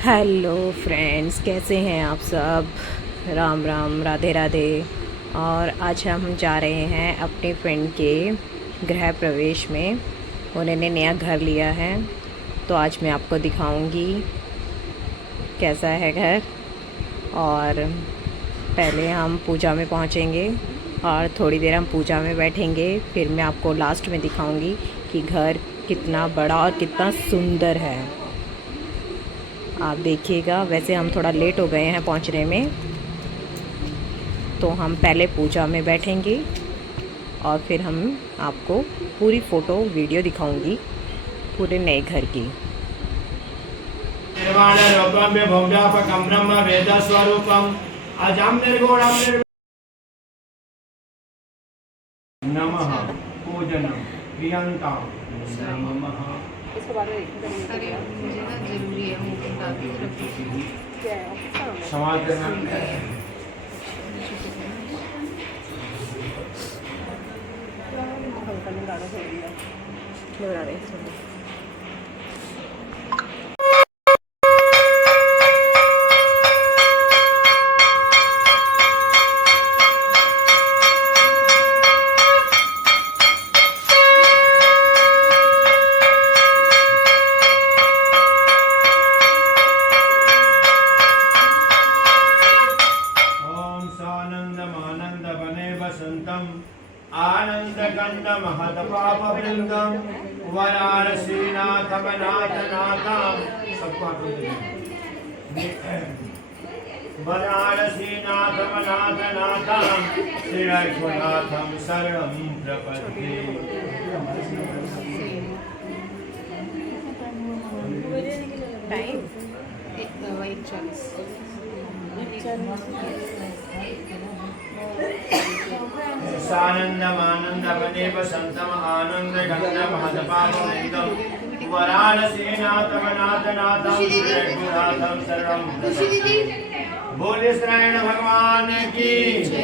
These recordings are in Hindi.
हेलो फ्रेंड्स, कैसे हैं आप सब। राम राम, राधे राधे। और आज हम जा रहे हैं अपने फ्रेंड के गृह प्रवेश में। उन्होंने नया घर लिया है, तो आज मैं आपको दिखाऊंगी कैसा है घर। और पहले हम पूजा में पहुंचेंगे और थोड़ी देर हम पूजा में बैठेंगे, फिर मैं आपको लास्ट में दिखाऊंगी कि घर कितना बड़ा और कितना सुंदर है। आप देखिएगा। वैसे हम थोड़ा लेट हो गए हैं पहुंचने में, तो हम पहले पूजा में बैठेंगे और फिर हम आपको पूरी फ़ोटो वीडियो दिखाऊंगी पूरे नए घर की। निर्वाण रूपम भौजापकम ब्रह्म वेद स्वरूपम अजम निर्गुणम नमः पूजनम प्रियंताम नमः। इसके बारे में अरे मुझे ना जरूरी है मुझे दादी रखी समाज करना आनंदकंदमहतपापवृंदम वाराणसीनाथमनाथनाथम सबको वाराणसीनाथमनाथनाथम श्रीरघुनाथम शरणं प्रपद्ये। टाइम एक 40 सानंदमानंदवने वसंतम आनंदगंधमहतपापवृंदम वाराणसीनाथमनाथनाथम श्रीरघुनाथम शरणं प्रपद्ये। बोले श्रीनारायण भगवान की श्री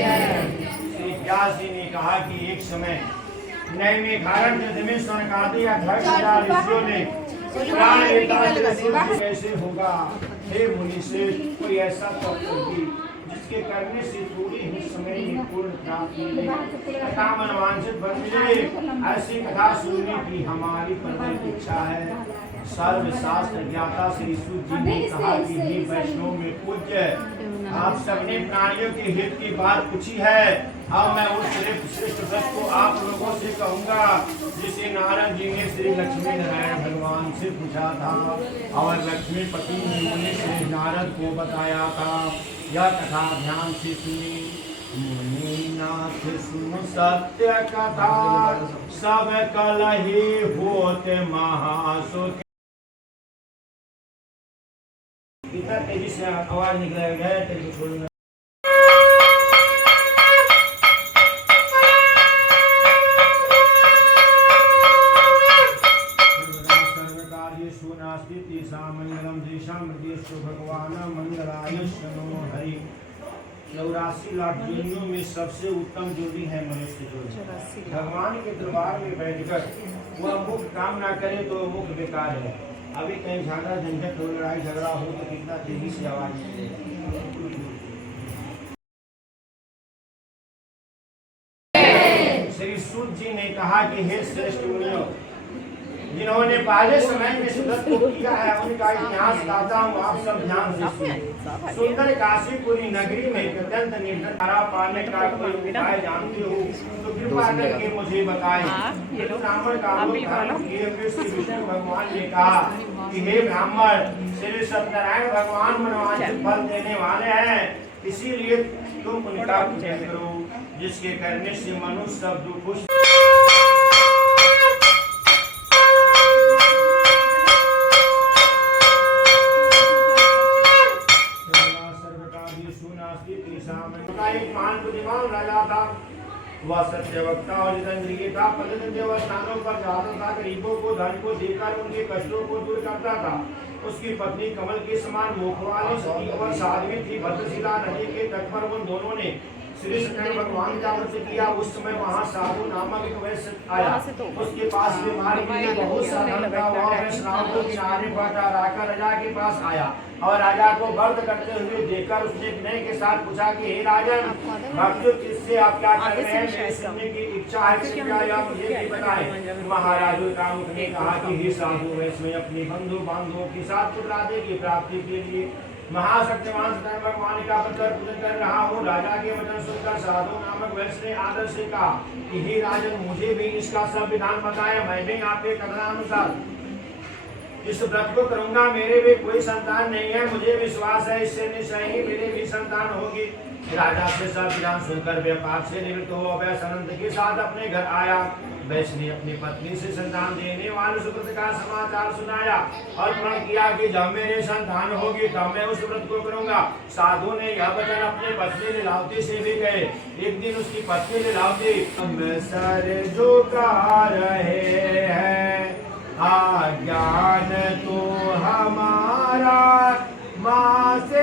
व्यासी ने कहा कि एक समय नए में कारण में स्वर्गादि अध्यक्ष ऋषियों ने प्राण लेता कैसे होगा। हे मुनि श्रेष्ठ, कोई ऐसा तत्व होगी जिसके करने से थोड़ी ही समय में पूर्ण प्राप्ति मिले, कथा मनवांछित फल मिले। ऐसी कथा सुनने की हमारी प्रबल इच्छा है। सर्वशास्त्र ज्ञाता श्री सूत जी ने कहा कि हे वैष्णव में पूज्य, आप सबने प्राणियों के हित की बात पूछी है। अब मैं उस श्रेष्ठ व्रत को आप लोगों से कहूँगा जिसे नारद जी ने श्री लक्ष्मी नारायण भगवान से पूछा था और लक्ष्मीपति ने श्री नारद को बताया था। यह कथा ध्यान से सुनी। मुनिनाथ सुन सत्य कथा, सब कल ही होते महासुख। इतना तेजी से आवाज निकलेगा, तेजी छोड़ूंगा। भगवान मंगलाय शनो हरि। 84 लाख जोनियों में सबसे उत्तम जोड़ी है मनुष्य जोड़ी। भगवान के दरबार में बैठकर वह मुख काम ना करे तो मुख बेकार है। अभी कहीं झगड़ा झंझट हो, लड़ाई झगड़ा हो तो कितना तेजी से आवाज निकलेगी। श्री सूत जी ने कहा कि हे श्रेष्ठ मुनियों, जिन्होंने पहले समय में सुदत को किया है उनका इतिहास गाता हूँ, आप सब ध्यान से सुनिए। सुंदर काशीपुरी नगरी में अत्यंत निर्धनता पाने का कोई उपाय जानते हो तो कृपा करके मुझे बताएं। ब्राह्मण का श्री विष्णु भगवान ने कहा कि हे ब्राह्मण, श्री सत्यनारायण भगवान मनवांछित फल देने वाले हैं, इसीलिए तुम उनका पूजन करो, जिसके करने से मनुष्य सब दुख। एक महान बुद्धिमान राजा था। वह सत्यवक्ता और जितेंद्रिय था। प्रतिदिन देवस्थानों पर जाता था, गरीबों को धन को देकर उनके कष्टों को दूर करता था। उसकी पत्नी कमल के समान मुख वाली सती और साध्वी थी। भद्रशिला नदी के तट पर उन दोनों ने श्री सत्यनारायण भगवान का व्रत किया। उस समय वहाँ साधु नामक एक वैश्य आया। उसके पास बीमार के लिए बहुत सा धन था। वह वैष्णव को किनारे बैठा रखकर राजा के पास आया और राजा को व्रत करते हुए देखकर उसने विनय के साथ पूछा कि हे राजन, भक्त किससे आप क्या कर रहे हैं? मेरी सुनने की इच्छा है, कृपया आप मुझे भी बताएं। महाराज कामुक ने कहा कि हे साधु, वैष्णव अपने बंधु बांधवों के साथ पुत्र आदि की प्राप्ति के लिए महाशक्तिमान सत्यनारायण भगवान का प्रचार पूजन कर रहा हूँ। राजा के वचन सुनकर साधु नामक वैश्य ने आदर से कहा कि हे राजन, मुझे भी इसका सब विधान बताएं, मैं भी आपके कथनानुसार इस व्रत को करूंगा। मेरे भी कोई संतान नहीं है, मुझे विश्वास है इससे निश्चय ही मेरे भी संतान होगी। राजा से सब विधान सुनकर व्यापार से निवृत्त हो वैश्य अनंत के साथ अपने घर आया। वैश्य ने अपनी पत्नी से संतान देने वाले सुव्रत का समाचार सुनाया और प्रण किया कि जब मेरे संतान होगी तब मैं उस व्रत को करूंगा। साधु ने यह वचन अपने पत्नी लीलावती से भी कहे। एक दिन उसकी पत्नी लीलावती हम सर झुका रहे हैं, अज्ञान तो हमारा माँ से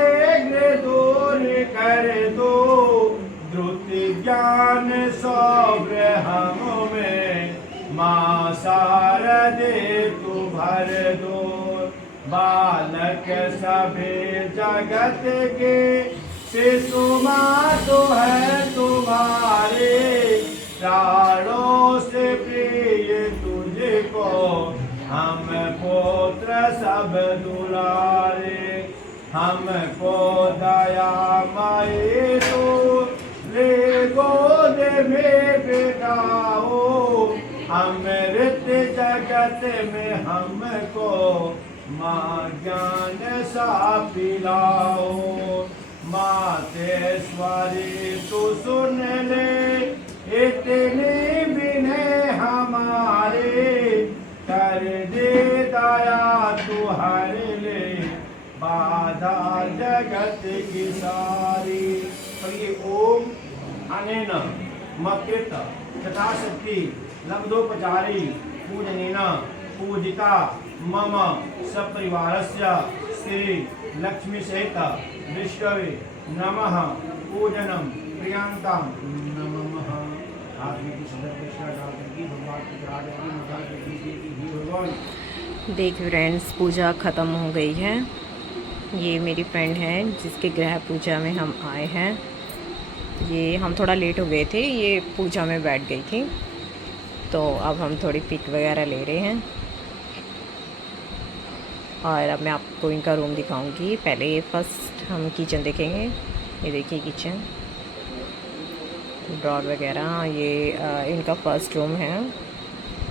दूर कर दो, द्रुत ज्ञान सौव्र हमें माँ शारदे तू भर दो। बालक सभी जगत के शिशु माँ तो है तुम्हारे, प्राणों से प्रिय तुझको हम पुत्र सब दुलारे। हमको दया माए तो ले गोद में बिठाओ, अमृत जगत में हमको माँ ज्ञान सा पिलाओ। मातेश्वरी तू सुन ले इतने विनय हमारे, कर दे दया तू हर ले बाधा जगत की सारी। ये ओम अनेन मकृत तथा शक्ति लब्धोपचारी पूजनेन पूजिता मम सपरिवारस्य श्री लक्ष्मी सहित विष्णवे नमः पूजनम प्रियंताम नमः। आदमी की सदर कृष्ण डाल की भगवान की भगवान। देखिए फ्रेंड्स, पूजा ख़त्म हो गई है। ये मेरी फ्रेंड है जिसके गृह पूजा में हम आए हैं। ये हम थोड़ा लेट हो गए थे, ये पूजा में बैठ गई थी, तो अब हम थोड़ी पिक वगैरह ले रहे हैं और अब मैं आपको इनका रूम दिखाऊंगी। पहले फर्स्ट हम किचन देखेंगे। ये देखिए किचन, ड्रॉर वगैरह। ये इनका फर्स्ट रूम है।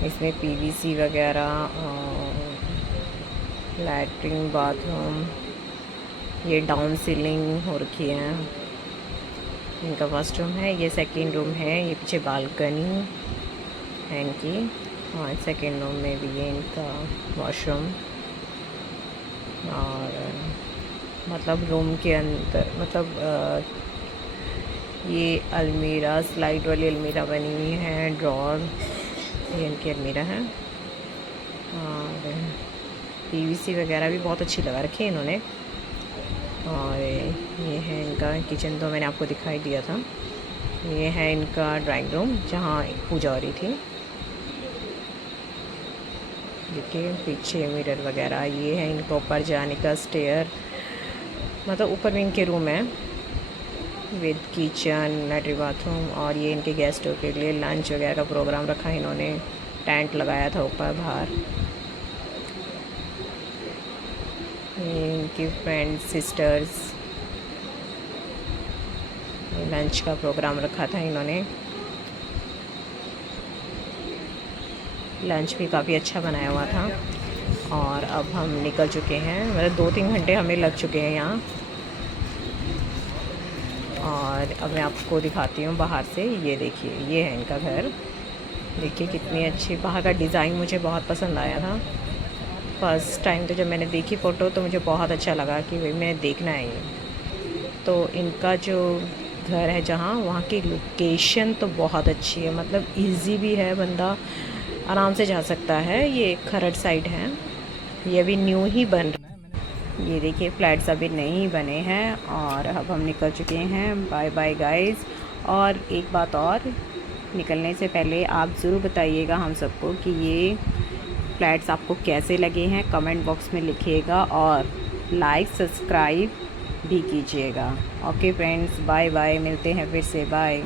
इसमें पीवीसी वगैरह, लैट्रिन, बाथरूम, ये डाउन सीलिंग हो रखी है। इनका फर्स्ट रूम है। ये सेकंड रूम है। ये पीछे बालकनी है इनकी, और सेकंड रूम में भी ये इनका वॉशरूम। और मतलब रूम के अंदर मतलब ये अलमीरा, स्लाइड वाली अलमीरा बनी हुई है, ड्रॉर, ये इनकी अलमीरा है। और पीवीसी वगैरह भी बहुत अच्छी लगा रखी है इन्होंने। और ये है इनका किचन, तो मैंने आपको दिखाई दिया था। ये है इनका ड्राइंग रूम जहाँ पूजा हो रही थी। देखिए पीछे मिरर वगैरह। ये है इनका ऊपर जाने का स्टेयर, मतलब ऊपर में इनके रूम है विद किचन, लैट्रिन, बाथरूम। और ये इनके गेस्टों के लिए लंच वगैरह का प्रोग्राम रखा है इन्होंने। टेंट लगाया था ऊपर बाहर। इनकी फ्रेंड्स, सिस्टर्स, लंच का प्रोग्राम रखा था इन्होंने। लंच भी काफ़ी अच्छा बनाया हुआ था। और अब हम निकल चुके हैं, मतलब 2-3 घंटे हमें लग चुके हैं यहाँ। और अब मैं आपको दिखाती हूँ बाहर से। ये देखिए, ये है इनका घर। देखिए कितनी अच्छी, बाहर का डिज़ाइन मुझे बहुत पसंद आया था। फर्स्ट टाइम तो जब मैंने देखी फ़ोटो तो मुझे बहुत अच्छा लगा कि भाई मैंने देखना है ये। तो इनका जो घर है जहाँ, वहाँ की लोकेशन तो बहुत अच्छी है, मतलब इजी भी है, बंदा आराम से जा सकता है। ये खरड़ साइड है, ये अभी न्यू ही बन रहा है। ये देखिए फ्लैट्स अभी नहीं बने हैं। और अब हम निकल चुके हैं। Bye bye guys. और एक बात और, निकलने से पहले आप ज़रूर बताइएगा हम सबको कि ये फ्लैट्स आपको कैसे लगे हैं, कमेंट बॉक्स में लिखिएगा और लाइक सब्सक्राइब भी कीजिएगा। ओके फ्रेंड्स, बाय बाय, मिलते हैं फिर से, बाय।